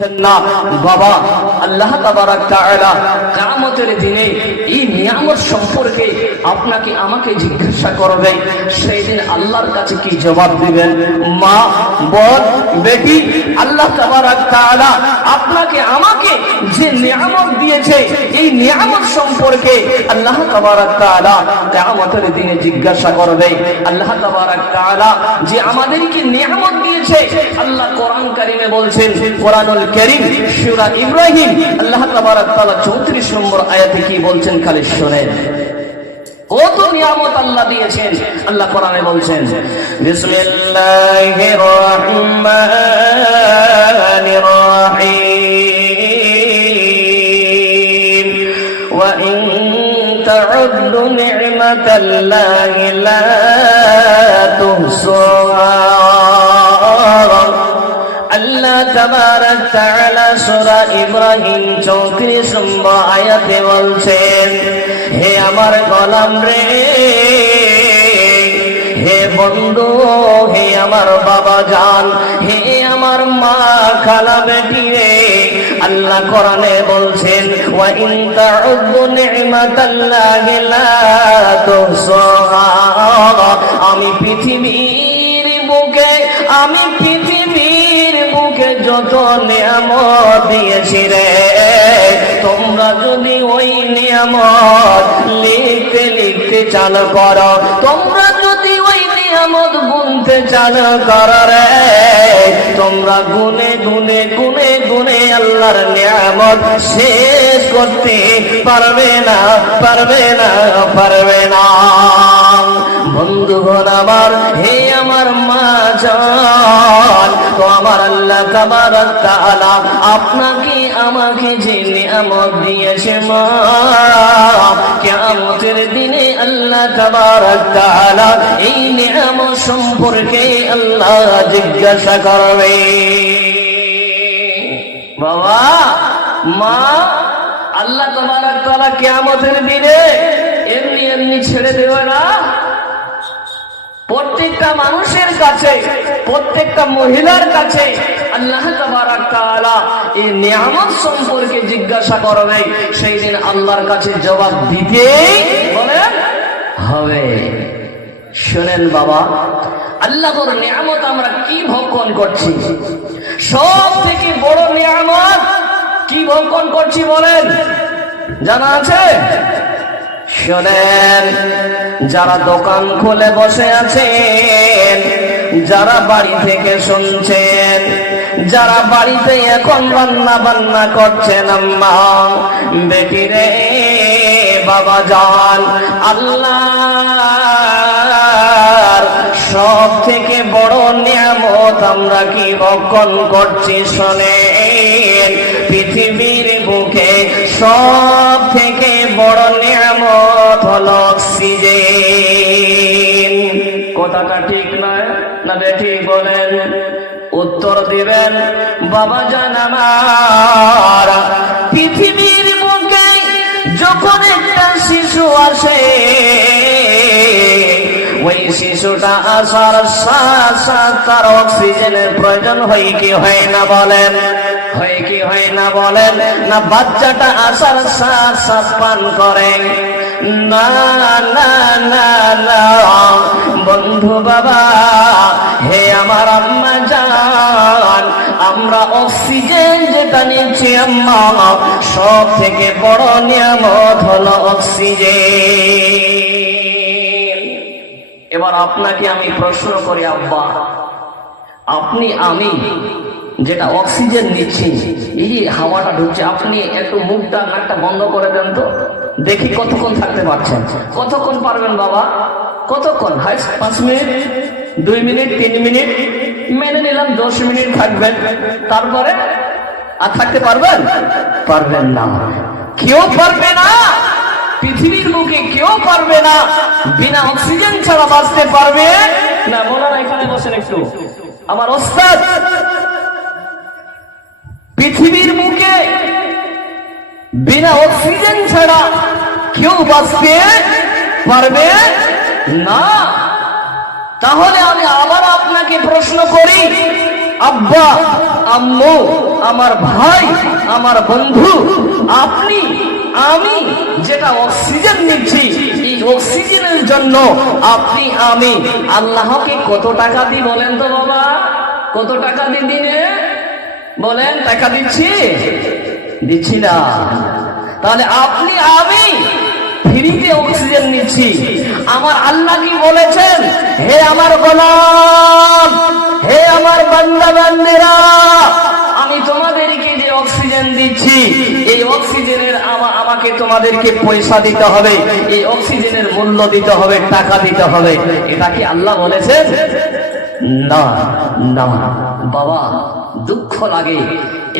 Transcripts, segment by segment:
না, বাবা, আল্লাহ কামতের দিনে এই নিয়ামত সম্পর্কে আপনাকে আমাকে জিজ্ঞাসা করবেন সেই দিন আল্লাহর কাছে কি জবাব দিবেন? মা বোন বেটি আল্লাহ আপনাকে, আমাকে যে নিয়ামত দিয়েছে, এই নিয়ামত সম্পর্কে আল্লাহ তাআলা কিয়ামতের দিনে জিজ্ঞাসা করবে। আল্লাহ তাআলা যে আমাদেরকে নিয়ামত দিয়েছে, আল্লাহ কোরআন কারিমে বলছেন, কোরআনুল কারীম, সূরা ইব্রাহিম। আল্লাহ তাআলা 34 নম্বর আয়াতে কি বলছেন খালি শুনেন। কত নিয়ামত আল্লাহ দিয়েছেন। আল্লাহ কোরআনে বলছেন, বিসমিল্লাহির রহমানির রহিম। ওয়া ইন তা'উদ্দু নি'মাতাল্লাহি লা তুহসুহা। আল্লাহ তাবারাক তাআলা সূরা ইব্রাহিম 34 নম্বর আয়াতে বলছেন, হে আমার গোলাম রে, হে বন্ধু, হে আমার বাবা জান, হে আমার মা খালা বেটি রে, আল্লাহ কোরআনে বলছেন আমি পৃথিবীর বুকে আমি নিয়ামত দিয়েছি রে তোমরা যদি ওই নিয়ামত লিখতে লিখতে চালু করো, তোমরা যদি ওই নিয়ামত গুনতে চালু করো রে, তোমরা গুনে গুনে গুনে গুনে আল্লাহর নিয়ামত শেষ করতে পারবে না পারবে না পারবে না। বন্ধুগণ আমার, হে আমার মা জান তো আমার আল্লাহ তাবারাক তাআলা আপনাকে আমাকে যে নিয়ামত দিয়েছে মা, কিয়ামতের দিনে আল্লাহ তাবারাক তাআলা এই নিয়ামত সম্পর্কে আল্লাহ জিজ্ঞাসা করবে। বাবা, মা, আল্লাহ তাবারাক তাআলা কিয়ামতের দিনে এমনি এমনি ছেড়ে দেবে না? প্রত্যেকটা মানুষের কাছে, প্রত্যেকটা মহিলার কাছে আল্লাহ এই নিয়ামত সম্পর্কে জিজ্ঞাসা করবে। সেই দিন আল্লাহর কাছে জবাব দিতেই বলেন হবে। শুনেন বাবা, আল্লাহর নিয়ামত আমরা কি ভক্ষণ করছি? সব থেকে বড় নিয়ামত কি ভক্ষণ করছি বলেন? জানা আছে? শোনেন যারা দোকান খুলে বসে আছেন, যারা বাড়ি থেকে শুনছেন, যারা বাড়িতে এখন রান্না বান্না করছেন, আম্মা, বেটি রে, বাবা জান আল্লাহ সব থেকে বড় নিয়ামত আমরা কি ভক্ষণ করছি, শোনেন, পৃথিবীর বুকে সব কথাটা ঠিক নয়। না ঠিক বলেন, উত্তর দিবেন, বাবা জান আমার। পৃথিবীর বুকে যখন একটা শিশু আসে, ওই শিশুটা আসার তার অক্সিজেনের প্রয়োজন হয় কি হয় না বলেন? হয় কি হয় না বলেন? না বাচ্চাটা আসার সাথ সাথ পান করে? না না না না। বন্ধু বাবা, হে আমার আম্মা জান, আমরা অক্সিজেন যেটা নিচ্ছি আম্মা, সব থেকে বড় নিয়ামত হলো অক্সিজেন। এবার আপনাকে আমি প্রশ্ন করি, আব্বা, আপনি, আমি যেটা অক্সিজেন নিচ্ছি, এই হাওয়াটা ঢুকছে, আপনি একটু মুখটা, নাকটা বন্ধ করে দেন তো, দেখি কতক্ষণ থাকতে পারছেন। কতক্ষণ পারবেন বাবা? কতক্ষণ? হাই পাঁচ মিনিট, দুই মিনিট, তিন মিনিট, মেনে নিলাম দশ মিনিট থাকবেন। তারপরে আর থাকতে পারবেন? পারবেন না। কেউ পারবে না। পৃথিবীর মুখে কেউ পারবে না। বিনা অক্সিজেন ছাড়া বাঁচতে পারবে না। মোলানা এখানে বসেন একটু। আমার ওস্তাদ, পৃথিবীর মুখে বিনা অক্সিজেন ছাড়া কেউ বাঁচতে পারবে না। তাহলে আমি আবার আপনাকে প্রশ্ন করি, আব্বা, আম্মু, আমার ভাই, আমার বন্ধু, আপনি, আমি যেটা অক্সিজেন নিচ্ছি, এই অক্সিজেনের জন্য আপনি আমি। আল্লাহকে কত টাকা দিই বলেন তো বাবা? কত টাকা দিই দিনে? বলেন, টাকা দিচ্ছি? দিচ্ছি না। তাহলে আপনি আমি ফ্রিতে অক্সিজেন নিচ্ছি। আমার আল্লাহ কি বলেছেন? হে আমার গোলাম, হে আমার বান্দা বান্দিরা, আমি তোমাদেরকে যে অক্সিজেন দিচ্ছি, এই অক্সিজেনের আমা- আমাকে তোমাদেরকে পয়সা দিতে হবে, এই অক্সিজেনের মূল্য দিতে হবে, টাকা দিতে হবে। এটা কি আল্লাহ বলেছেন? না না। বাবা, দুঃখ লাগে।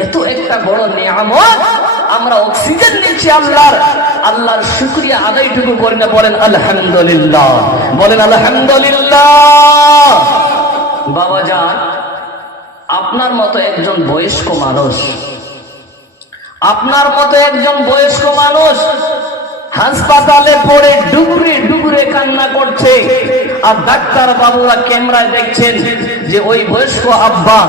এত একটা বড় নিয়ামত আমরা অক্সিজেন নিচ্ছি আল্লাহর। আল্লাহর শুক্রিয়া আদায়টুকু করি না, বলেন আলহামদুলিল্লাহ। বলেন আলহামদুলিল্লাহ। বাবা যান, আপনার মতো একজন বয়স্ক মানুষ, আপনার মতো একজন বয়স্ক মানুষ হাসপাতালে পড়ে ডুবরে ডুবরে কান্না করছে। আর ডাক্তার বাবুরা ক্যামেরায় দেখছেন যে ওই বয়স্ক আব্বা